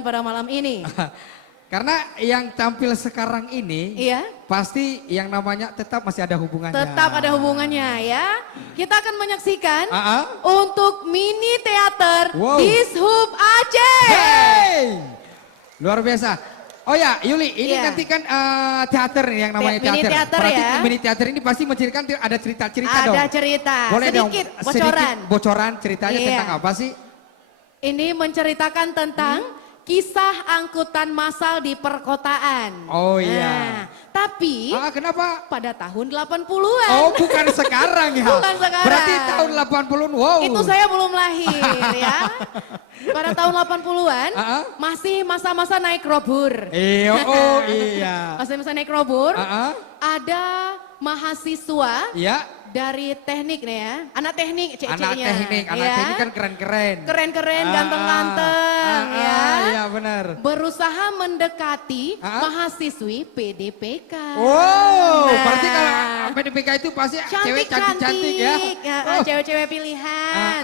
Pada malam ini. Karena yang tampil sekarang ini, iya, pasti yang namanya tetap masih ada hubungannya. Tetap ada hubungannya ya. Kita akan menyaksikan untuk mini teater Dishub Aceh. Hey! Luar biasa. Oh ya, Yuli, ini nanti kan teater nih yang namanya mini teater. Berarti ya. Mini teater ini pasti menceritakan ada cerita-cerita dong. Ada cerita. Boleh sedikit dong, bocoran. Sedikit bocoran ceritanya tentang apa sih? Ini menceritakan tentang kisah angkutan massal di perkotaan. Oh iya. Tapi kenapa? Pada tahun 80-an. Oh, bukan sekarang ya. Bukan sekarang. Berarti tahun 80-an. Wow. Itu saya belum lahir ya. Pada tahun 80-an masih masa-masa naik robur. Iya. Masa-masa naik robur. Ada mahasiswa dari teknik nih ya, anak teknik cek-ceknya. Anak teknik kan keren-keren. Keren-keren, ganteng-ganteng ya. Iya benar. Berusaha mendekati mahasiswi PDPK. Wow, berarti kalau PDPK itu pasti cewek cantik-cantik ya. Cewek-cewek pilihan.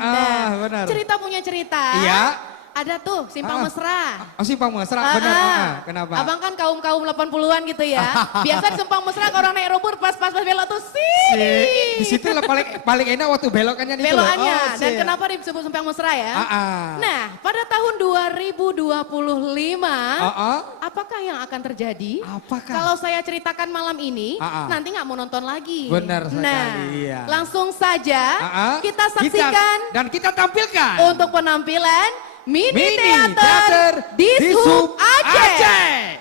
Benar. Cerita punya cerita. Iya. Ada tuh Simpang Mesra. Oh, Simpang Mesra, benar. Kenapa? Abang kan kaum 80-an gitu ya. Biasa Simpang Mesra kalau orang naik robur pas belok tuh sini. Di situ lah paling enak waktu belokannya itu. Belokannya. Dan kenapa disebut Simpang Mesra ya? Nah, pada tahun 2025, apakah yang akan terjadi? Kalau saya ceritakan malam ini, nanti nggak mau nonton lagi. Benar sekali. Nah, langsung saja kita saksikan dan kita tampilkan untuk penampilan Mini Teater Dishub Aceh.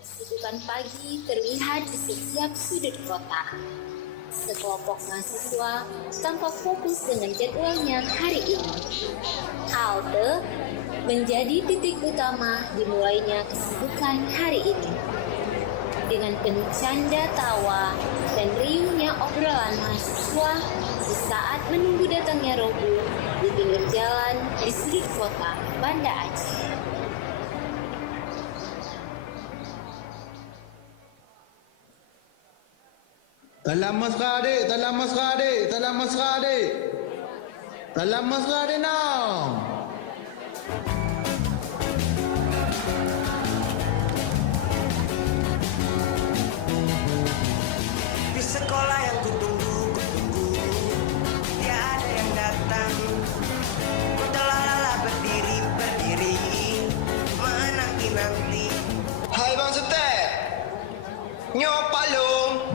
Kesibukan pagi terlihat di setiap sudut kota. Sekelompok mahasiswa tampak fokus dengan jadwalnya hari ini. Halte menjadi titik utama dimulainya kesibukan hari ini. Dengan penuh canda tawa dan riuhnya obrolan mahasiswa di saat menunggu datangnya robur di pinggir jalan di sudut kota Banda Aceh. Dalam mesra adik, dalam mesra adik, dalam mesra adik. Dalam mesra adik now. Di sekolah yang kutunggu, tiada yang datang. Ku telah lelah berdiri, menanti-nanti. Hai Bang Setek. Nyopak long.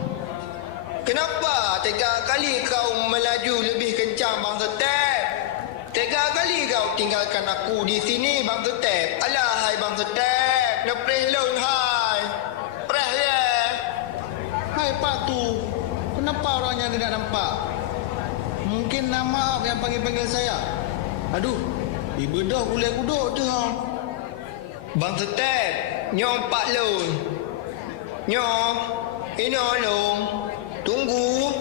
Kenapa tega kali kau melaju lebih kencang Bang Setek? Tega kali kau tinggalkan aku di sini Bang Setek. Alah hai Bang Setek, lepres long hai. Pres ya. Hai Pak tu, kenapa orangnya tidak nampak? Mungkin nama yang panggil-panggil saya. Aduh, ibu dah boleh duduk tu ha. Bang Setek, nyom Pak Long. Nyom, ini Long. Tunggu.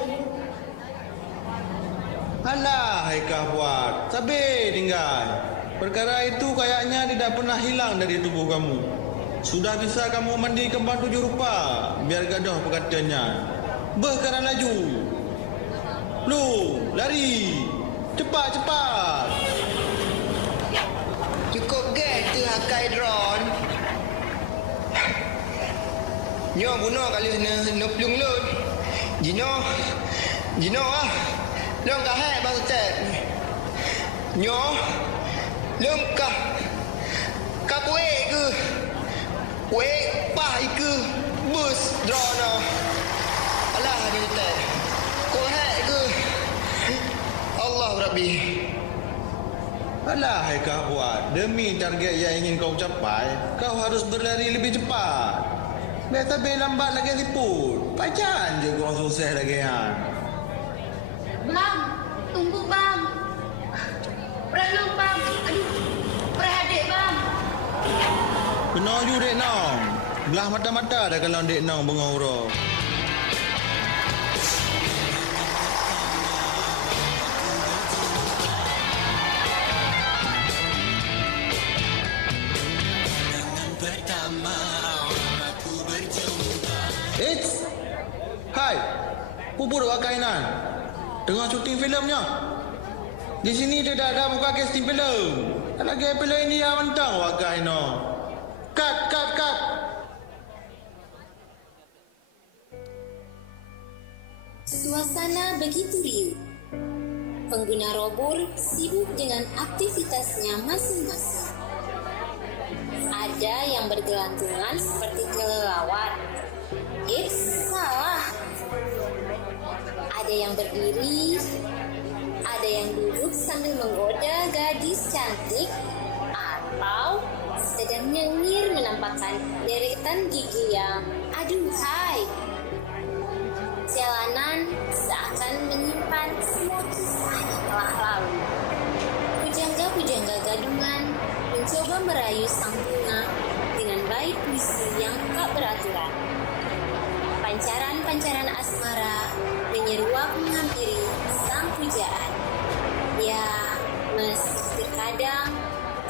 Alah, Haikah buat. Sabar tinggal. Perkara itu kayaknya tidak pernah hilang dari tubuh kamu. Sudah bisa kamu mandi kembang 7 rupa. Biar gaduh perkataannya. Berkara laju. Lu, lari. Cepat, cepat. Cukup get tu hakai drone. Nyo guna kali na plung lut. Jino ah. Long ka hai bang tet. Nyo. Long ka. Ka kue ke. Kue pah ke. Bus drone. Alah bang tet. Kau hai ke. Allah Rabbi. Alah hai kau buat. Demi target yang ingin kau capai, kau harus berlari lebih cepat. Biasa lambat lagi liput. Pacan je kau susah lagi kan. Bang, tunggu bang. Perlahan bang. Aduh, beradik bang. Kena you dek nong. Belah mata-mata dah kalau dek nong bengaurah. Eits! Hai! Pupur wakainan. Tengah syuting filmnya. Di sini dia dah ada muka casting filem. Lagi filem ini yang mentang wakainan. Cut! Suasana begitu riuh. Pengguna robot sibuk dengan aktivitasnya masing-masing. Ada yang bergelantungan seperti kelelawar. Salah. Ada yang berdiri, ada yang duduk sambil menggoda gadis cantik, atau sedang nyengir menampakkan deretan gigi yang aduhai. Jalanan seakan menyimpan semua kisah yang telah lalu. Pujangga-pujangga gadungan mencoba merayu sang bunga dengan baik puisi yang tak beraturan. Pancaran-pancaran asmara menyeruak menghampiri sang pujaan. Ya, meski terkadang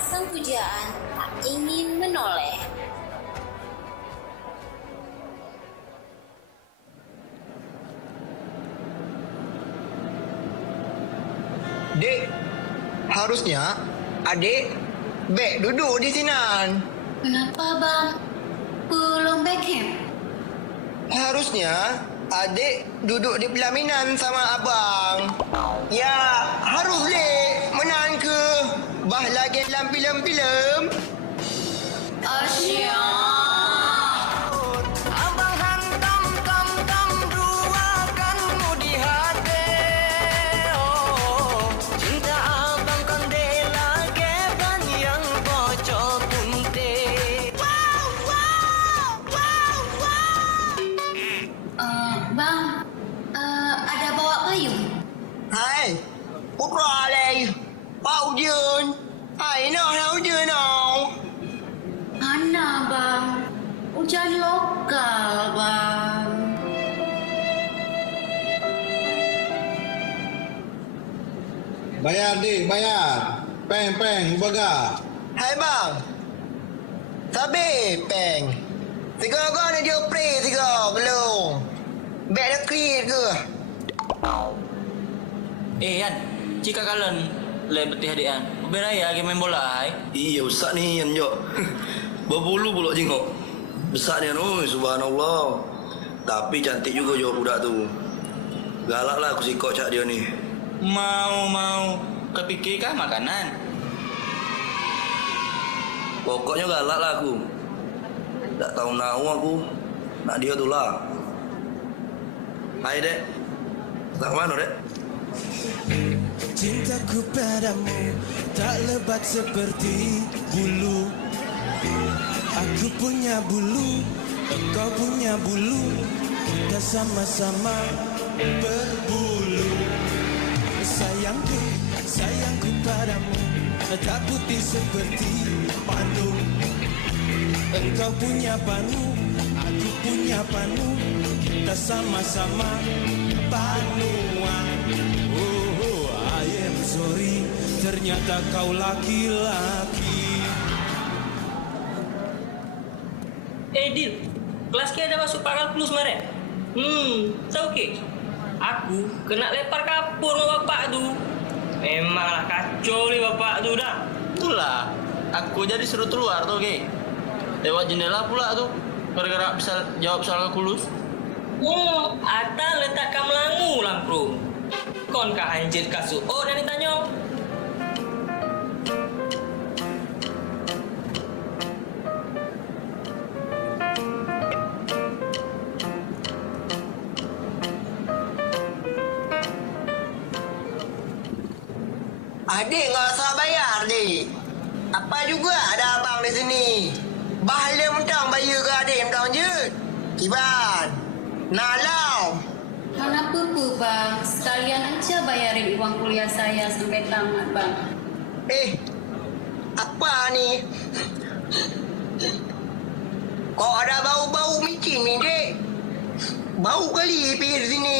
sang pujaan tak ingin menoleh. Dek, harusnya adik bek duduk di sinan. Kenapa bang? Belum backhand? Harusnya adik duduk di pelaminan sama abang. Ya, harus dek menang ke. Bah lagi dalam filem-filem. Abang hantam tam dua kanmu di hati. Oh, cinta abang kan dela geban yang bocor punte. Bang, ada bawa payung? Hai, putra đây. Bao dương. Hai nó hao dương nào. Mana bang? Hujan lokal bang. Bayar dik, bayar. Peng, baga. Hai bang. Sabi, peng. Tiga kau ni dia pre tiga belum. Bek dah create ke? Yan, jika kalian lebih adik Yan, beraya lagi main bola, Iya besar ni Yan jok. Berbulu pula jengok. Besar ni oi subhanallah. Tapi cantik juga jok budak tu. Galak lah aku sikok cak dia ni. mau kepikirkan makanan. Pokoknya galak lah aku. Tak tahu nau aku. Nak dia tu lah. Hai dek. Tak mana dek? Cintaku padamu tak lebat seperti bulu. Aku punya bulu, engkau punya bulu. Kita sama-sama berbulu. Sayangku padamu tak putih seperti panu. Engkau punya panu, aku punya panu. Kita sama-sama panuan. Oh, I am sorry, ternyata kau laki-laki. Dil, kelas kita ada masuk pakal plus kemarin. Tahu ke? Aku kena lempar kapur sama bapak tu. Memanglah kacau ni bapak tu dah. Itulah, aku jadi suruh keluar tu, okey. Lewat jendela pula tu. Gara-gara bisa jawab soal kulus. Oh, Ata letak kamlangu langkrung. Kon ka anjir kasu. Oh, dan ditanya. Adik nggak usah bayar, dik. Apa juga ada abang di sini. Bahala mentang bayar ke adik mentang je. Kiban. Nalau. Kenapa bang? Sekalian aja bayarin uang kuliah saya sampai tamat bang. Apa ni? Kok ada bau-bau micin ni, dek? Bau kali pergi di sini.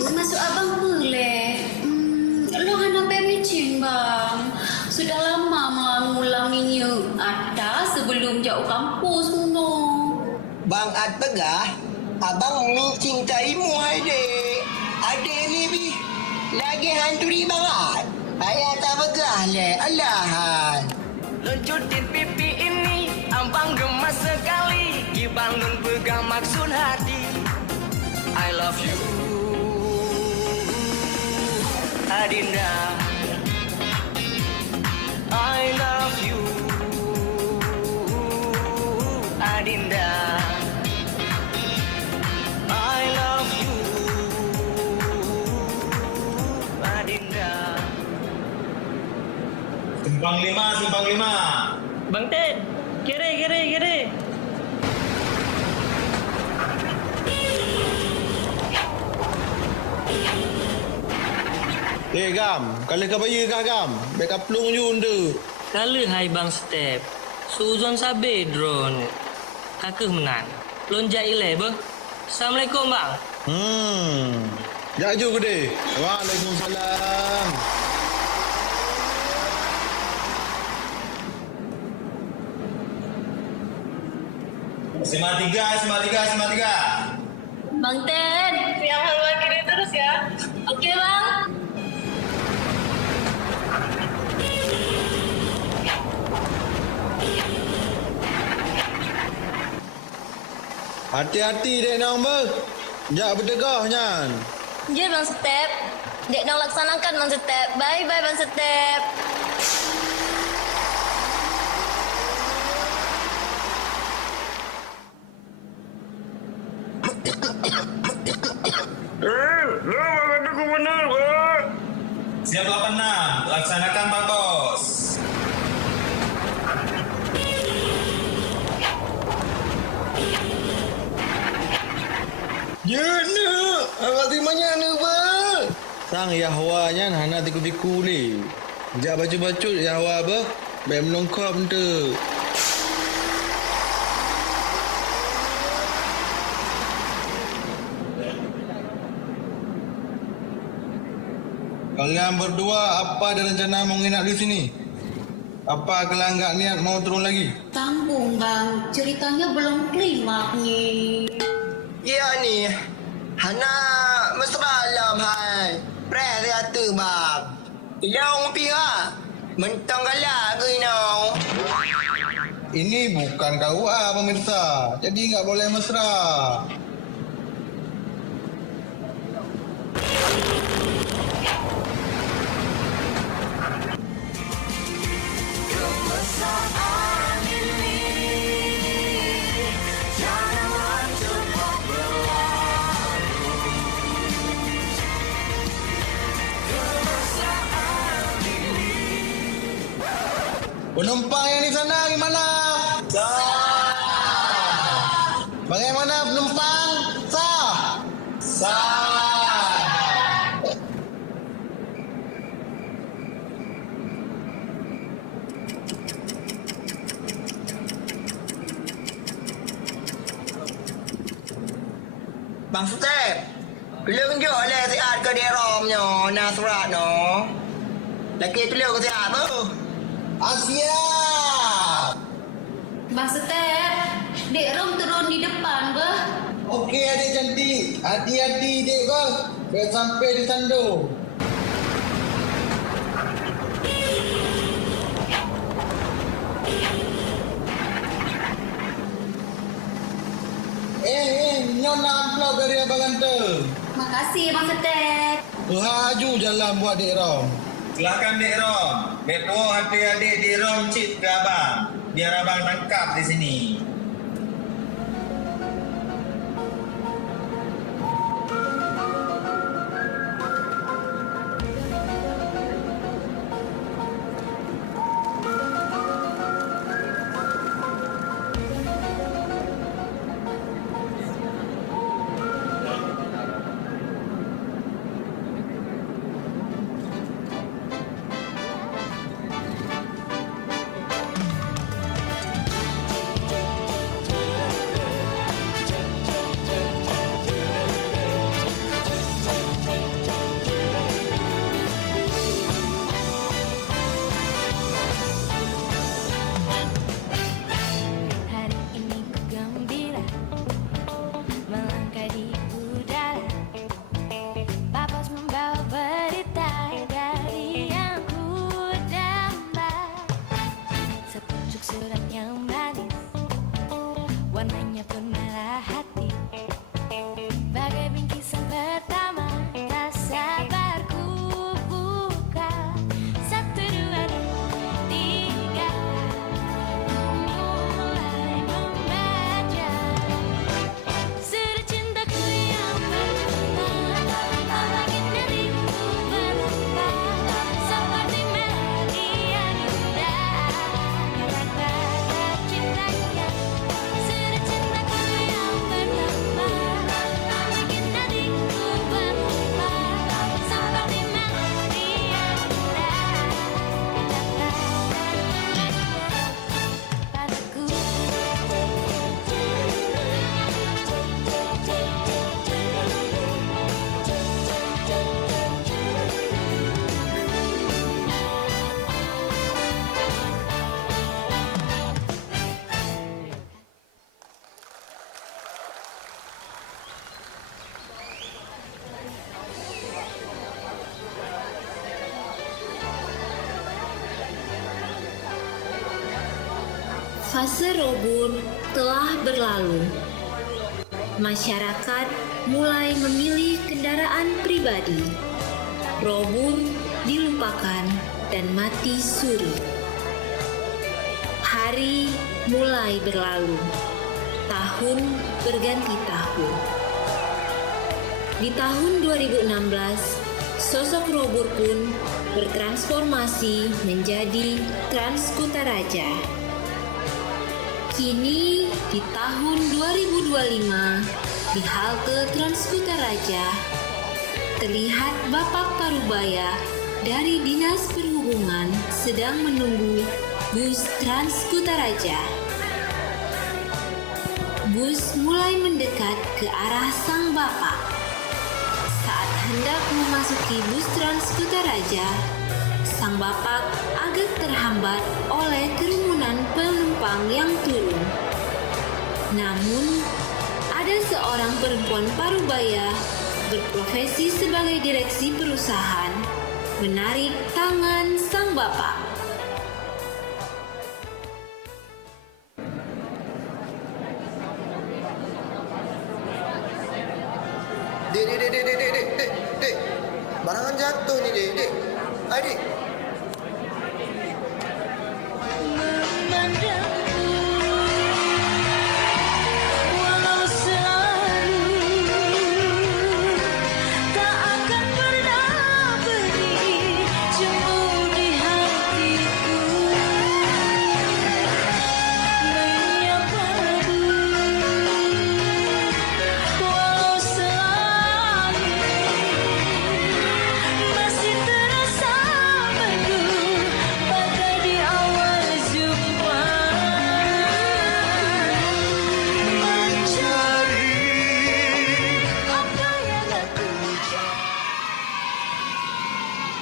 Masuk abang boleh. Lo hana pemicin bang. Sudah lama mengulanginya. Ada sebelum jauh kampus kuno. Bang Ad pegah, abang micin taimu adik. Adik ni bi lagi hanturi Bang Ad. Ayah tak pegah le, alahan. Luncutin pipi ini abang gemas sekali. Dibangun pegang maksud hati. I love you Adinda, I love you Adinda, I love you Adinda. Simpang 5, simpang 5. Bang Ted, kiri. Gam, kalau kau bayar kah Gam? Baik kaplung je under. Kala hai bang Step. Suzon sabe drone. Kakak menang. Lonjak ilai bah. Assalamualaikum bang. Jak je gede. Waalaikumsalam. Semak tiga. Bang Ted, yang haluan kiri terus ya. Okey bang. Hati-hati dek nang ber. Jak berdegah nyan. Ya bang Step. Dek nak laksanakan bang Step. Bye bang Step. Siap 86, laksanakan Pak Bos. Jena, awak timanya ni ber. Sang Yahwanya hana tiku-tiku ni. Jak baju-baju Yahwa ber. Baik menongkap tu. Kalian berdua apa ada rencana mau nginap di sini? Apa kalian enggak niat mau turun lagi? Tanggung bang, ceritanya belum klimaks ni. Ya ni. Hana mesra alam hai. Preh kata bang. Ilau pira. Mentang galak ke inau. Ini bukan KUA pemirsa. Jadi enggak boleh mesra. Penumpang yang di sana gimana? Sah. Bagaimana penumpang? Sah. Sah. Bang Step. Lương dỗ lê si ạt cơ đê ròm nhỏ. Nà surat nó. Lagi tu lương ke siap tu. Asia. Bang Step, Dek Rom turun di depan bah. Okey. Okey adik cantik, hati-hati dek bang, biar sampai di Sando. Nyon nak amplop dari abang Anta. Makasih Bang Setet. Haju jalan buat dek Rom. Silakan Dek Rom. Bawa hati adik di Rom cip ke abang. Biar abang tangkap di sini. Hari ini ku gembira melangkah di udara. Bapak membawa berita dari yang ku damba. Sepucuk surat yang manis, warnanya pun merah hati. Bagai bingkisan pertama, tak sabar ku buka. 1, 2, 3. Mulai membaca surat cintaku yang pertama, langit dariku berlomba seperti melodi yang indah. Kata-kata cintanya, surat cintaku yang pertama, langit dariku berlomba seperti melodi yang indah. Kata-kata padaku. Fase robur telah berlalu. Masyarakat mulai memilih kendaraan pribadi. Robur dilupakan dan mati suri. Hari mulai berlalu. Tahun berganti tahun. Di tahun 2016, sosok robur pun bertransformasi menjadi Transkutaraja. Kini di tahun 2025 di halte Transkutaraja terlihat Bapak Parubaya dari Dinas Perhubungan sedang menunggu bus Transkutaraja. Bus mulai mendekat ke arah sang bapak. Saat hendak memasuki bus Transkutaraja, sang bapak agak terhambat oleh kerumunan penumpang yang turun. Namun, ada seorang perempuan parubaya berprofesi sebagai direksi perusahaan menarik tangan sang bapak. Dek. Barangan jatuh nih, dek. Ayo, dek. Walau selalu tak akan pernah berdiri jemu di hatiku, menyapadu. Walau selalu masih terasa merdu bagai di awal jumpa.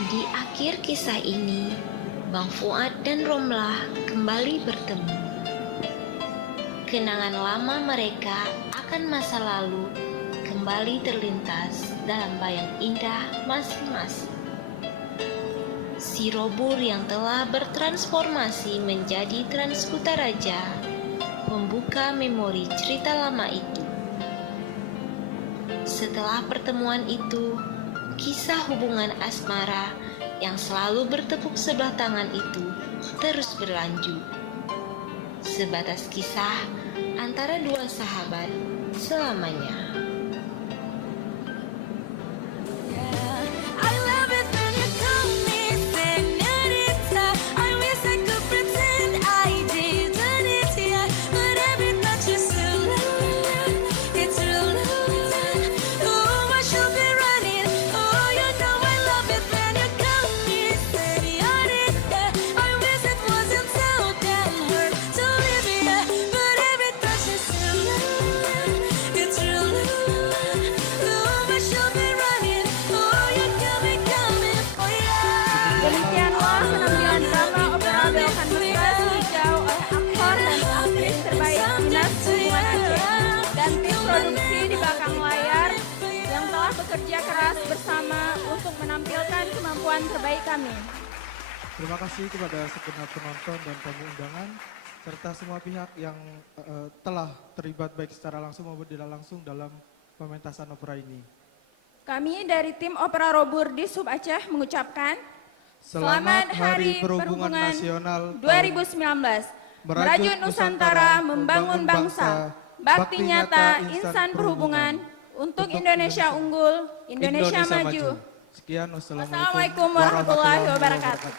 Di akhir kisah ini, Bang Fuad dan Romlah kembali bertemu. Kenangan lama mereka akan masa lalu kembali terlintas dalam bayang indah masing-masing. Si Robur yang telah bertransformasi menjadi Transkutaraja membuka memori cerita lama itu. Setelah pertemuan itu, kisah hubungan asmara yang selalu bertepuk sebelah tangan itu terus berlanjut. Sebatas kisah antara dua sahabat selamanya. I love it when you call me señorita. I wish I could pretend I didn't it yet, but every touch is true love. It's true love. Oh, I should be running. Oh, you know I love it when you call me señorita. I wish it wasn't so damn hard to live here, but every touch is true love. It's true love. Oh, I should be running. Oh, you got me coming for ya. Demikianlah penampilan drama opera Belokan Mesra Hijau oleh aktor dan aktris terbaik Dinas Hubungan Aceh dan tim produksi di belakang layar yang telah bekerja keras bersama untuk menampilkan kemampuan terbaik kami. Terima kasih kepada segenap penonton dan tamu undangan serta semua pihak yang telah terlibat baik secara langsung maupun tidak langsung dalam pementasan opera ini. Kami dari tim Opera Robur di Sub Aceh mengucapkan Selamat Hari Perhubungan Nasional 2019. Merajut Nusantara, membangun bangsa. Bakti nyata, insan perhubungan. Untuk Indonesia unggul, Indonesia maju. Sekian, Wassalamualaikum warahmatullahi wabarakatuh.